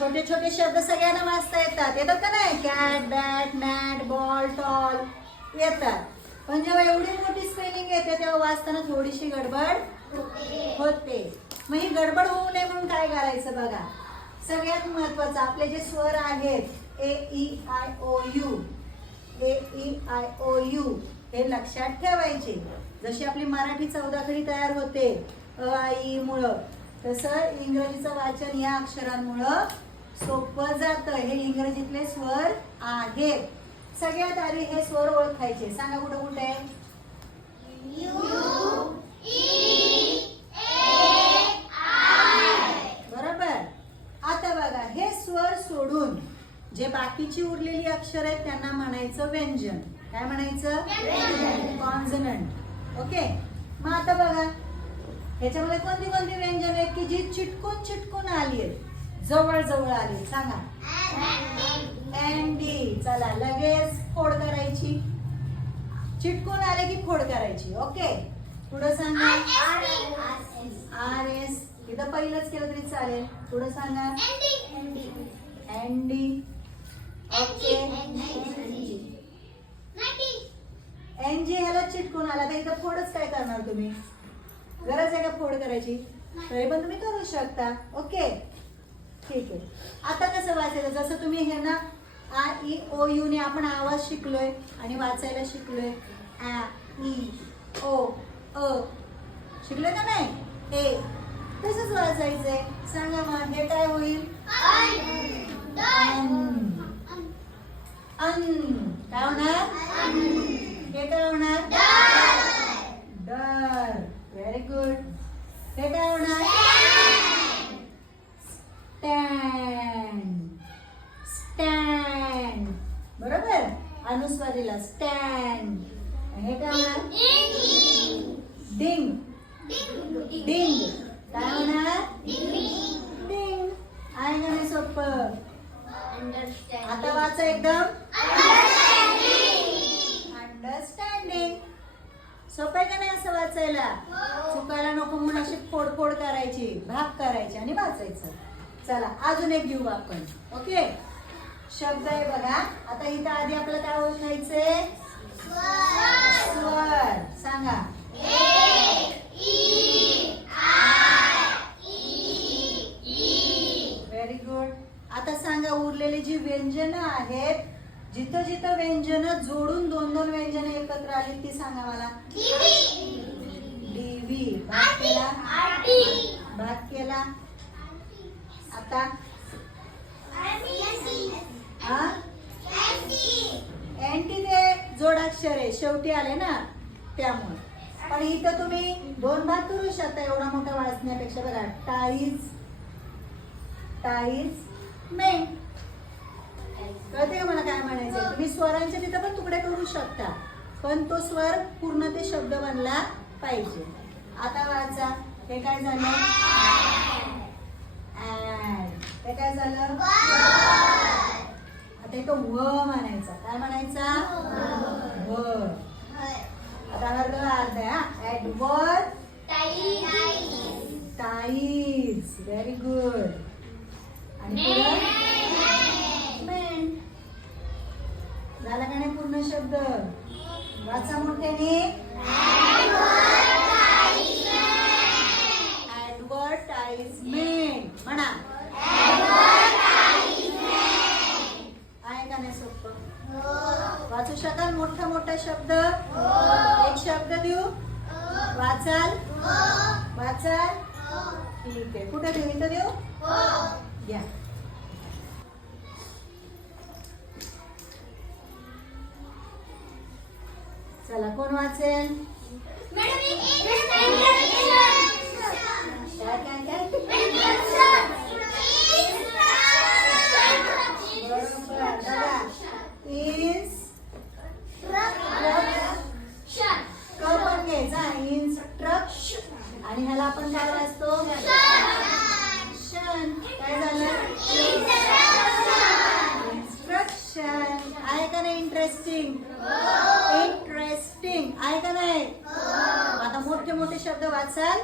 छोटे छोटे शब्द सगळ्यांना वाचता येतात. येतात का नाही? Cat bat mat ball tall येतात. पण जेव्हा एवढी मोठी स्पेलिंग येते तेव्हा वाचताना थोडीशी गडबड होते. मग ही गडबड होऊ नये म्हणून काय करायचं बघा? सगळ्यात महत्वाचं आपले जे स्वर आहेत A E I O U A E I O U हे लक्षात ठेवायचे. जशी आपली मराठी चौदाखडी तयार होते अ आई मुळं तसं इंग्रजीचं वाचन या अक्षरांमुळं सोपं जातं. हे इंग्रजीतले स्वर आहेत. सगळ्यात आधी हे स्वर ओळखायचे. सांगा कुठं कुठे? बरोबर. आता बघा हे स्वर सोडून जे बाकीची उरलेली अक्षर आहेत त्यांना म्हणायचं व्यंजन. काय म्हणायचं? कॉन्झनंट. ओके? मग आता बघा ह्याच्यामध्ये कोणती कोणती व्यंजन आहेत की जी चिटकून चिटकून आली आहेत? जवळ जवळ आली. सांगा. अँडी चला लगेच फोड करायची. चिटकून आले की फोड करायची. ओके. पुढं सांगा. आर एस इथं पहिलंच केलं तरी चालेल. पुढं सांगा. Andy okay. एन जी ह्याला चिटकून आला. तर इथं फोडच काय करणार तुम्ही? गरज आहे का फोड करायची? तरी पण तुम्ही करू शकता. ओके. ठीक आहे. आता कसं वाचायचं? जसं तुम्ही हे ना आ ई ओ यू ने आपण आवाज शिकलोय आणि वाचायला शिकलोय. आ ई ओ अ. शिकलोय का नाही? ए. तसंच वाचायचंय. सांगा मग हे काय होईल? अन. अन. काय होणार? हे काय होणार? डर व्हेरी गुड हे काय होणार? स्टँड स्टँड बरोबर? अनुस्वारीला स्टँड हे काय होणार डिंग डिंग काय होणार डिंग आहे का नाही सोपं? आता वाचा एकदम. अंडरस्टँडिंग सोपं आहे का नाही असं वाचायला? चुकायला नको म्हणून अशी फोडफोड करायची भाग करायची आणि वाचायचं. चला अजून एक घेऊ आपण. ओके? शब्द आहे बघा. आता इथं आधी आपल्याला काय ओळखायचंय? स्वर. सांगा. व्हेरी गुड आता सांगा उरलेली जी व्यंजन आहेत जिथं जिथं व्यंजन जोडून दोन दोन व्यंजन एकत्र आली ती सांगा मला. डीवी भाग केला? भाग केला? आता? हा? अँटी ते जोडाक्षर आहे शेवटी आले ना त्यामुळे. पण इथं तुम्ही दोन भाग करू शकता एवढा मोठा वाचण्यापेक्षा. बघा टाईज टाईज मे कळते मला काय म्हणायचं तुम्ही स्वरांचे तिथं पण तुकडे करू शकता पण तो स्वर पूर्ण ते शब्द बनला पाहिजे. आता वाचा. हे काय झालं? हे काय झालं? आता एक व म्हणायचा. काय म्हणायचा? व आता अर्ध अर्ध आहे ऍडवर्ड टाईज! व्हेरी गुड आणि पुढं? झाला का नाही पूर्ण शब्द? वाचा मोठ्याने ऍडव्हर्टाइजमेंट म्हणा आहे का नाही सोपं वाचू शकाल मोठा मोठा शब्द? एक शब्द देऊ? वाचाल? वाचाल? ठीक आहे. कुठे देऊ? इथं देऊ? घ्या चला कोण वाचेल काय काय काय बरोबर बघा इन्स क पण घ्यायचा इन्स्ट्रक्शन आणि ह्याला आपण काय वाचतो? शन काय झालं? इन्स्ट्रक्शन आहे का नाही इंटरेस्टिंग इंटरेस्टिंग आहे का नाही? आता मोठे मोठे शब्द वाचाल.